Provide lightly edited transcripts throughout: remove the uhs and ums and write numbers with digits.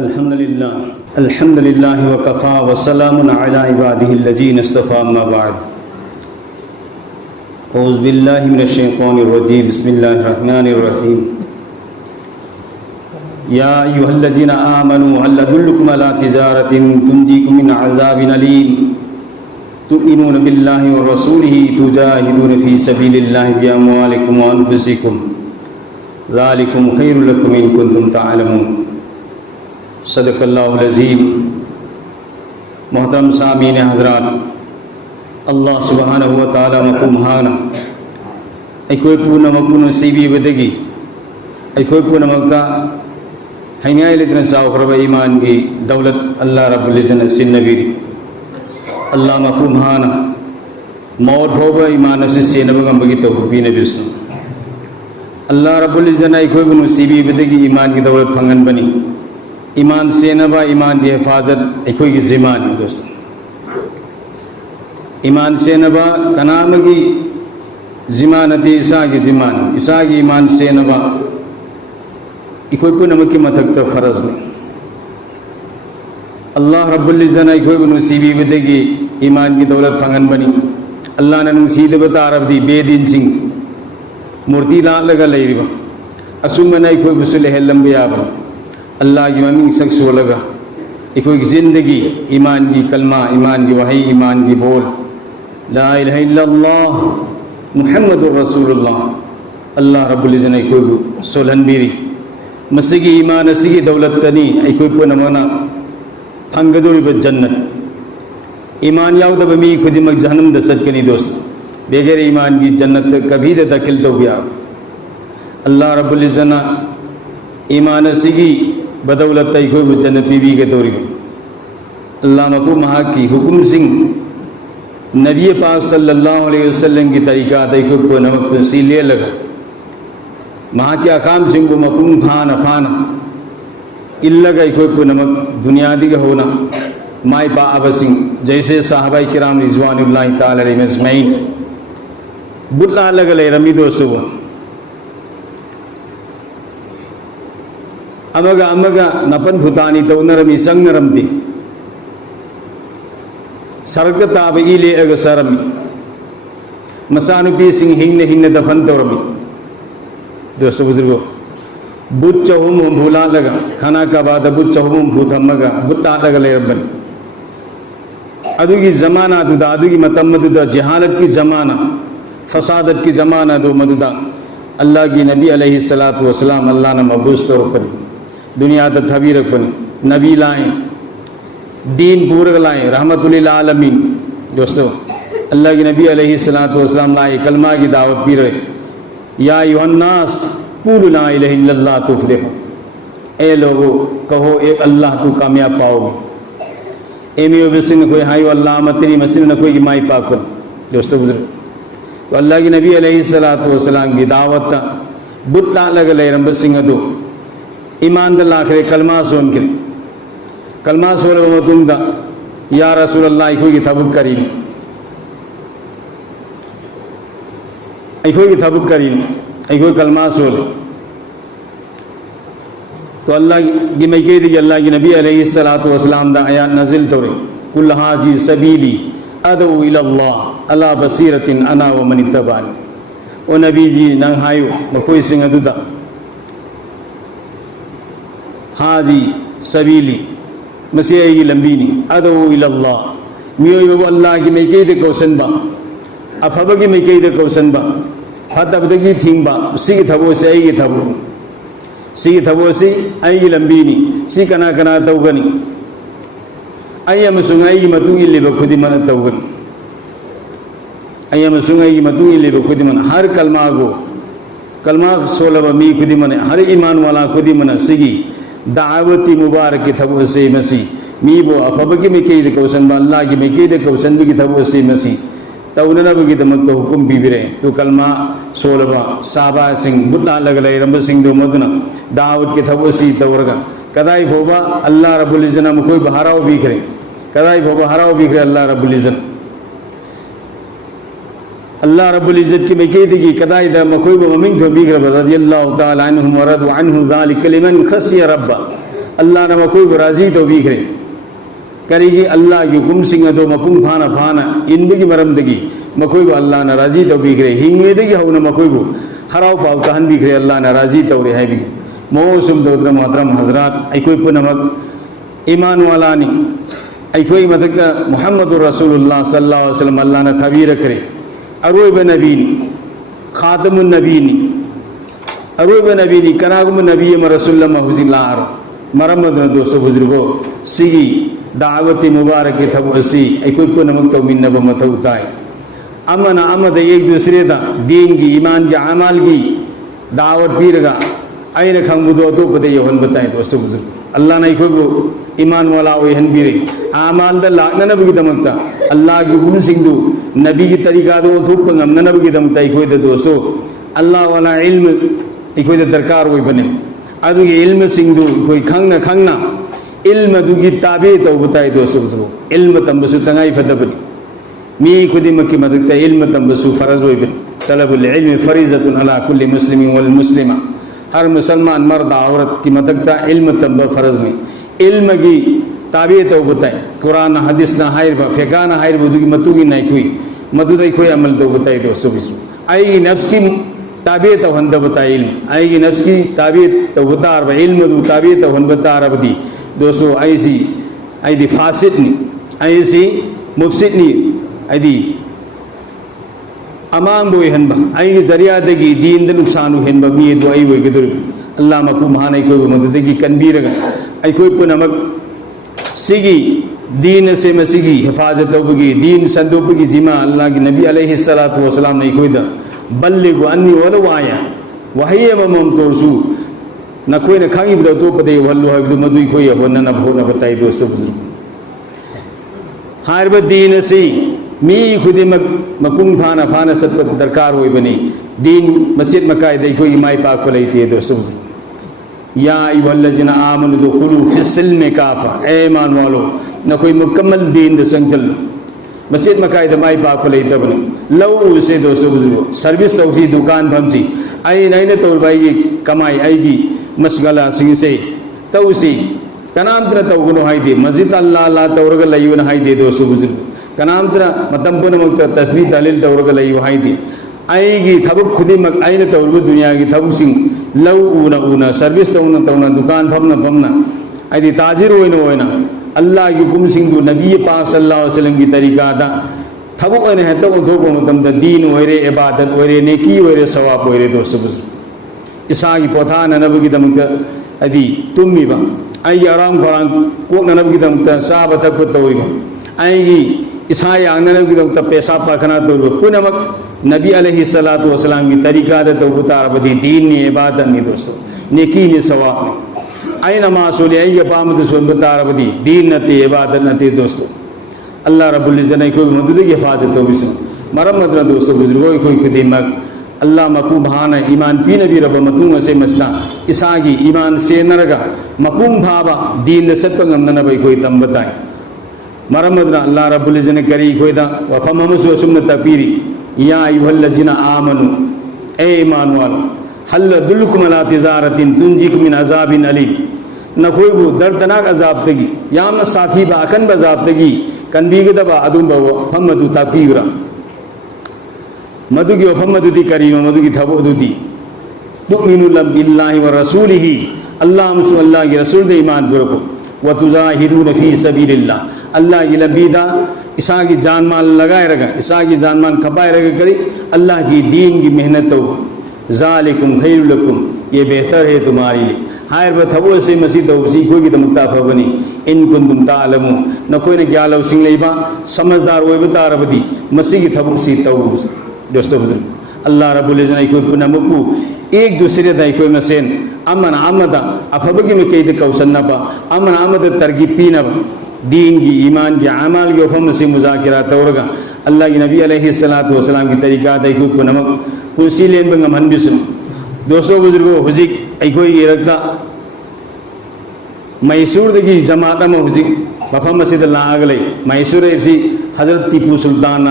अल्हम्दुलिल्लाह वकफ़ा वस्सलामुन अला इबादिहिल्लज़ीना इस्तफ़ा अम्मा बाद औज़ु बिल्लाहि मिनश्शैतानिर रजीम बिस्मिल्लाहिर रहमानिर रहीम या अय्युहल्लज़ीना आमनू हल अदुल्लुकुम अला तिजारतिन तुंजीकुम मिन अज़ाबिन अलीम तु'मिनूना बिल्लाहि व रसूलिही तुजाहिदूना फ़ी सबीलिल्लाहि बिअम्वालिकुम व अनफुसिकुम ज़ालिकुम खैरुल लकुम इन कुंतुम तअलमून। सदक़ल्लाहुल अज़ीम। मोहतरम सामीन हज़रात, अल्लाह सुब्हानहु व तआला मकुमहाना अखोई पूर्ण मकुन सीबी बदगी अखोई पूर्ण मक्का हैंगाई लेकिन साउखरब ईमान की दौलत अल्लाह रब्बुल इज़्ज़त सिन्नबीरी अल्लाह मकुमहाना मौत होब ईमान से सेनबगम बगी तौफीक़ नबिस्नु अल्लाह रब्बुल इज़्ज़त अखोई पूर्ण सीबी बदगी ईमान की दौलत फंगन बनी ईमान सेनबा ईमान की हिफाजत अखोई की ज़िम्मा है दोस्तों। ईमान सेनबा कनाम की ज़िम्मा नती ईसा की ज़िम्मा ईसा की ईमान सेनबा अखोई पुनम की मथक फ़र्ज़ ने अल्लाह रब्बुल इज़्ज़त अखोई पुन सीबी बदगी ईमान की दौलत फंगन बनी अल्लाह ने सीद बतारब दी बेदीन सिंह मूर्ति लालगा लेरिबा असुमन अखोई बुसुल हेलम याबा अल्लाह की ममीन शख्स लगा अखोई की ज़िंदगी ईमान की कलमा ईमान की वही ईमान की बोल ला इलाहा इल्लल्लाह मुहम्मदुर रसूलुल्लाह अल्लाह रब्बुल इज़्ज़त अखोई सोलन बीरी मसीगी ईमान असीगी दौलत तनी अखोई को नमना फंगदुरिब जन्नत ईमान याउदब मी खुदिमक जहन्नम द सदकनी दोस्त बगैर ईमान की जन्नत कभी दे दाखिल तो गया अल्लाह रब्बुल इज़्ज़त ईमान असीगी बदौलत अखोई जन्नत बीबी के तौरी अल्लाह मकूम महा की हुकुम सिंह नबी पाक सल्लल्लाहु अलैहि वसल्लम की तरीक़ा अखोई को नमक सीले लगा महा के अकाम सिंह को मकूम फाना फाना इल्लगा अखोई को नमक दुनियादी का होना माई पा अब सिंह जैसे साहबा किराम रिज़वानुल्लाहि ताला अलैहिम अजमईन बुल्ला लगले रमी दोस्तों अमगा अमगा नपन भूतानी तौनरमी संगनरमदी सरग ताब इले अग सरमी मसानुपी सिंह हिंगने हिंगने दफन तौरमी दोस्तों बुजुर्गो बुत चहुम भूला लगा खाना का बाद बुत चहुम भूतमगा बुत्ता लगा ले रब्बन अदुगी ज़माना दुदा अदुगी मतम दुदा जहालत की ज़माना फसादत की ज़माना दो मदुदा अल्लाह की नबी अलैहिस्सलातु वस्सलाम अल्लाह ने मबूस तौर पर दुनिया तक थबीर बने नबी लाएँ दीन पूरक लाएँ रहमतुल आलमीन दोस्तों अल्लाह की नबी अलैहिस्सलातु वस्सलाम लाए कलमा की दावत पी रहे या अय्युहन्नास क़ूलू ला इलाहा इल्लल्लाह तुफ़्लिहू ए लोगो कहो एक अल्लाह तू कामयाब पाओगे एमियो बिसिन कोई हाई अल्लाह मतनी मसीन न कोई माई पाक दोस्तों बुजुर्ग तो अल्लाह की नबी अलैहिस्सलातु वस्सलाम की दावत बुत्ता लग ले रंब सिंह दो ईमान दल्लाखरे कलमा सोन करे कलमा सोल तुम दा या रसूल अल्लाह अखोई की थबुक करीम अखोई की थबुक करीम अखोई कलमा सोल तो अल्लाह की मैं कह दी अल्लाह की नबी अलैहिस्सलातु वस्सलाम दा आयात नज़िल तौरे कुल हाज़ी सबीली अदउ इलल्लाह अला बसीरतिन अना व मन इत्तबानी ओ नबी जी नंग हायो मकोई सिंह दुदा हाजी सबीली मसीह की लंबीनी अदो इल्लल्लाह मियो अल्लाह की मैं कई दे कौसन बा अफब की मैं कई दे कौसन बा फतब दगी थिंग बा सी थबो से आई थबो सी थबो से आई लंबीनी सी कना कना तौगनी आई मसुंगाई मतुई ले खुदी मन तौगनी आई मसुंगाई मतुई ले खुदी मन हर कलमा गो कलमा सोलब मी खुदी मन हर ईमान वाला खुदी मन सिगी दावती मुबारक की थबो से मसी मी बो अफब की मैं कई कौशन बा अल्लाह की मैं कई कौशन भी की थबो से मसी तौनब की दमक तो हुकुम बीबिरे तो कलमा सोलबा साबा सिंह बुल्ला लगले रंब सिंह दो मदना दावत की थबो सी तौरगा कदाई होबा अल्लाह रब्बुल इज़्ज़त में कोई बहाराव बीखरे कदाई होबा हराव बीखरे अल्लाह रब्बुल इज़्ज़त अल्लाह रब्बुल इज़्ज़त की मैं कही थी कि कदाई द मकोई ब ममिन तो बीकर रज़ियल्लाहु ताला अन्हु व रदु अन्हु ज़ालिक लिमन खशिय रब्बा अल्लाह ने मखोई राजी तौबीखरे करीगी अल्लाह की हुकुमसिंग अदो मपुंग फाना फाना इनबगी मरमदगी मखोई अल्लाह ने राजी तौबीखरे हिंगेदगी हौना मखोई हराव पाव तहनबीखरे अल्लाह ने राजी तौरे है मोसुम दौद्र मोहतरम हजरात अखोई पुनमक ईमान वालानी अखोई मदक मुहम्मद रसूलुल्लाह सल्लल्लाहु अलैहि वसल्लम अल्लाह ने थबीर करे अरोब नबीनी खातमुन नबीनी अरोब नबीनी कनागुम नबी रसूलुल्लाह हुजिलार मरमद दोस्तों बुजुर्गो सिगी दावती मुबारक की थब असी अखोई पुनमक तौमिन्नब मथौ ताई अमन अमद एक दूसरे दा दीन की ईमान की अमाल की दावत पीरगा आइन खंगुदो तो पदे यहन बताए दोस्तों बुजुर्ग अल्लाह ने अखोई ईमान वाला वहन बीरे आमाल द लानब की दमकता अल्लाह की हुकुम सिंधु नबी की तरीका दो थुप ngam की दमकता अखोई द दोस्तों अल्लाह वाला इल्म अखोई द दरकार वही बने अदुगी इल्म सिंधु अखोई खंगना इल्म दुगी ताबे तौ बताए दोस्तों बुजुर्ग इल्म तंबसु तंगाई फदबनी मी खुदिमक की मदद इल्म तंबसु फरज वही बने तलबुल इल्म फरीज़तुन अला कुल्ली मुस्लिमिन वल मुस्लिमा हर मुसलमान मर्द औरत की मदकता इल्म तंब फरज में इल्म की ताबे तो बताए कुरान हदीस ना हायर फेका ना हायर बुदुगी मतुगी नहीं कोई मदुदई कोई अमल तो बताए दोस्तों बिस्म आई नफ्स की ताबे तो हंद बताए इल्म आई नफ्स की ताबे तो बता रहा इल्म दु ताबे तो हन बता रहा बदी दोस्तों ऐसी ऐदी फासिद नहीं ऐसी मुफसिद नहीं ऐदी अमांग बोई हनबा आई जरिया दगी दीन द नुकसान हेनबा मी दो आई वई गदुर अल्लाह मपु महान को मददगी कनबीरगा आई कोई पुनमक सिगी दीन से मसिगी हिफाजत होगी दीन संदूपगी जिमा अल्लाह की नबी अलैहि सलातु वसलाम ने कोई द बल्लिगु अन्नी वलो आया वही मम तोसु न कोई न खांगी बद तो पदे वल्लु हबदु मदुई कोई होन न भो न बताई दोस्तों बुजुर्ग हारब दीन से मी खुदिमक मपुंग फाना फाना सत दरकार होई बनी दीन मस्जिद मकायद कोई माई पाक को लेती है दोस्तों या अय्युहल्लज़ीना आमनु दुखुलू फिस्सिल्मि काफ़ा ए ईमान वालो न कोई मुकम्मल दीन द संचल मस्जिद मकायद माई पाक को लेता बने लव से दोस्तों बुजुर्गो सर्विस सौसी दुकान भमसी आई नहीं न तौर भाई कमाई आएगी मशगला सिंह से तौसी कनाम तरह तौगुनो हाई दे मस्जिद अल्लाह अल्लाह तौरग लयुन हाई दे दोस्तों बुजुर्ग कनाम तरह मतम पुनमक तस्बीह तहलील तौरग लयु हाई दे आएगी थबुक खुदिमक आइन तौरग दुनिया की थबुक सिंह लव ऊना ऊना सर्विस तौना तौना दुकान भमना भमना आदि ताजिर होइना अल्लाह की हुकुम सिंह नबी पाक सल्लल्लाहु अलैहि वसल्लम की तरीका दा थबुक होइना है तो थोको मतम द दीन होइरे इबादत होइरे नेकी होइरे सवाब होइरे दोस्तों बुजुर्ग इसा की पोथान नबी की दमक अदि तुम्मीबा आई आराम खराम को नबी की दमक साब तक तौरिबा आएगी इसा यांगनब की दमक पैसा पाखना तौरिबा पुनमक नबी अलैहि सलातु वसलाम की तरीका दे तो उतार बदी दीन ने इबादत नहीं दोस्तों नेकी ने सवाब नहीं आई नमाज सोले आई पामद सोल बता बदी दीन नते इबादत नते दोस्तों अल्लाह रब्बुल इज्जत ने कोई मदद की हिफाजत हो बिस्म मरमत न दोस्तों बुजुर्गों कोई खुदिमक अल्लाह मकू भान ईमान पी नबी रब मतुंग से मसला इसागी ईमान से नरगा मकुम भाबा दीन सत्पंगम न भाई कोई तम बताए मरमत न अल्लाह रब्बुल इज्जत ने करी कोई दा वफम हमसु सुन्न तपीरी या अय्युहल्लज़ीना आमनु ए ईमान वालो हल दुल्कुम अला तिजारतिन तुंजीकुम मिन अज़ाबिन अलीम न कोई वो दर्दनाक अजाब तगी या न साथी बा अकन बजाब तगी कनबीग दबा अदुम बव फमदु तापीरा मधु की फमदु दी करीम मधु की थबो दुदी तुमिनु बिल्लाहि व रसूलिही अल्लाह हमसु अल्लाह की रसूल दे ईमान बुरको व तुजाहिदून फी सबीलिल्लाह अल्लाह की लबीदा ईसा की जान माल लगाए रखा ईसा की जान माल खपाए रखे करी अल्लाह की दीन की मेहनत हो ज़ालिकुम खैरुल लकुम ये बेहतर है तुम्हारे लिए हायर बथबो से मसीद उसी कोई की तमुक्ता फबनी इन कुंतुम तालमु न कोई ने क्या सिंह लेबा समझदार वो बता रबदी मसी की थबुक सी तौ दोस्तों बुजुर्ग अल्लाह रब्बुल इज्जत ने कोई पुनमुकु एक दूसरे दाई कोई मसेन अमन आमदा अफबगी में कई कौशन न पा अमन आमद तरगी पी न दीन की ईमान की अमाल की वफम से मुज़ाकिरा तौरगा अल्लाह की नबी अलैहि सलातु वसलाम की तरीका दाई कोई पुनमक पुसी लेन बंग मन बिस्म दोस्तों बुजुर्गो हुजिक अखोई रखता मैसूर दगी जमात में हुजिक मफम मसीद लागले मैसूर एफसी हजरत टीपू सुल्तान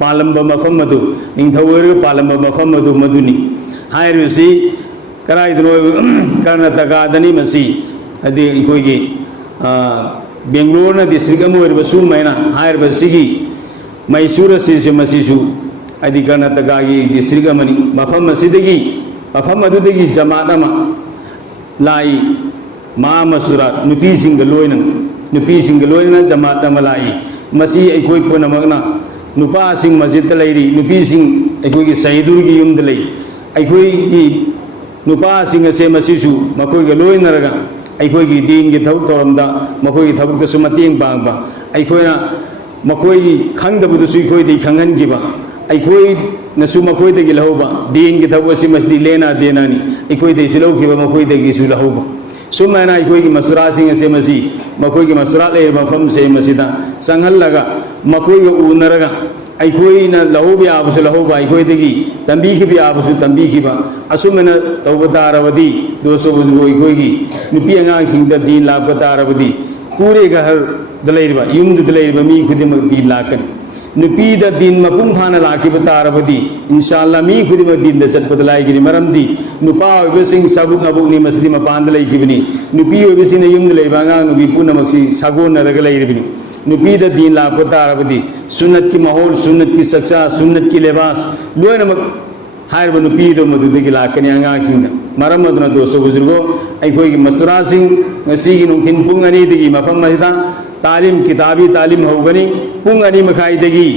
पालंब मफम मधु निंथवर पालंब मफम मधु मधुनी हायरुसी कराइदनो कर्नाटका दनी मसी अदे अखोगी बेंगलोर डिस्ट्रिक्ट सूमैना मैसूर से कर्नाटक की डिस्ट्रिक्ट मफम मफम जमात लाई मा मसूरात नुपी लोन जमात लाई अखोई पुनमना नुपासिंग मस्जिद लेरी नुपी सईदुर की यूम अखोई नुपासिंग से मसीसु मखोई लोइनरगा अखोई दीन की थबक तौरमदा मखोई थबकतसु मतेंग पांगबा अखोइना मखोई खंगदबदसु अखोई खंगनगिबा अखोई नसु मखोई दगी लहौबा दीन की थबक से मस्दी लेना देनानी अखोई देसु लौखिबा मखोई दगी सु लहौबा सुमैना अखोई की मसुरासिंग से मसी मखोई की मसुरा ले मफम से मसीदा संगहलगा मखोई उनरगा अखोई न लहौब याबसु लहौबा अखोई दगी तंबीखिबा याबसु तंबीखिबा असुमना तौब तारबदी दोस्तों अखोई की नुपी अंगांसिंगदा दीन लाप तारबदी पूरे घर दलेरबा युमद दलेरबा मी खुदिमक दीन लाकन नुपीदा दीन मपुंग फाना लाखिबा तारबदी इंशाअल्लाह मी खुदिमक दीन द चटपद लाइगिनी मरमदी नुपा ओबसिंग सबुक अबुकनी मसदी मपान दलेखिबनी नुपी ओबसिन युमद लेबा अंगांग नुपी पुनमक्सी सागोन नरग लेरबिनी नुपीदा दीन लाप तारबदी सुन्नत की माहौल सुन्नत की सक्सा सुन्नत की लिबास लोइनमक हाइब नुपीदो मदुदगी लाकनी अंगांसिंग मरम अदुना दोस्तों बुजुर्गो अखोई की मसुरासिंग ngasiगी नुखिन पुंग अनि दगी मफम मसिदा तालीम किताबी तालीम होगनी पुंग अनि मखाइदगी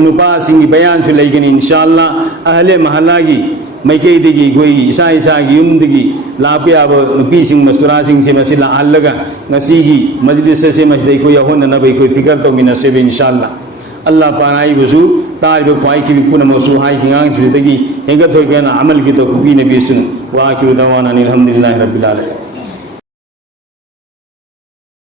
नुपासिंग की बयान सु लेगनी इंशाअल्लाह अहले महल्ला की मैकई दगी कोई ईसा ईसा की युम दगी लापियाब नुपीसिंग मसुरासिंग से मसिला अलगा ngasiगी मजलिस से मसदे कोई होन न बई कोई फिकर तो मिनसे इंशाअल्लाह अल्लाह पानाई बसु तारिब ख्वाई की पुन मसु हाई खिंगांग सुदगी हेंगत होगना अमल की तो खुबी नबी सुन वा आखिर दवाना अल्हम्दुलिल्लाहि रब्बिल आलमीन।